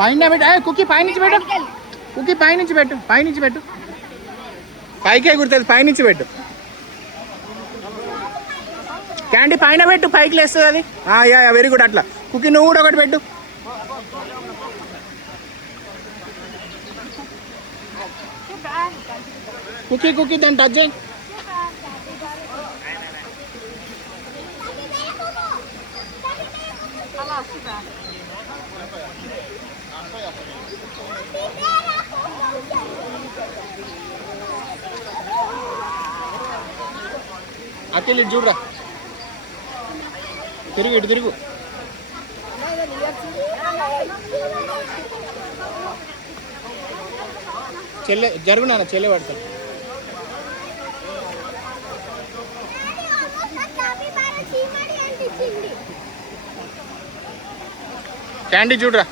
పైన పెట్టు. కుక్కీ పైనుంచి పెట్టు. కుక్కీ పైనుంచి పెట్టు. పైనుంచి పెట్టు. పైకే కుడుతుంది. పైనుంచి పెట్టు. క్యాండీ పైన పెట్టు. పైకి లేస్తుంది అది. Yeah very good. అట్లా కుక్కీ నువ్వు కూడా ఒకటి పెట్టు. కుక్కీ కుక్కీ దాన్ని టచ్ చేయి. అఖిల్ ఇటు చూడరా. తిరుగు ఇటు తిరుగు. చెల్లె జరుగునా చెల్లె పడతాను. క్యాండీ చూడరా.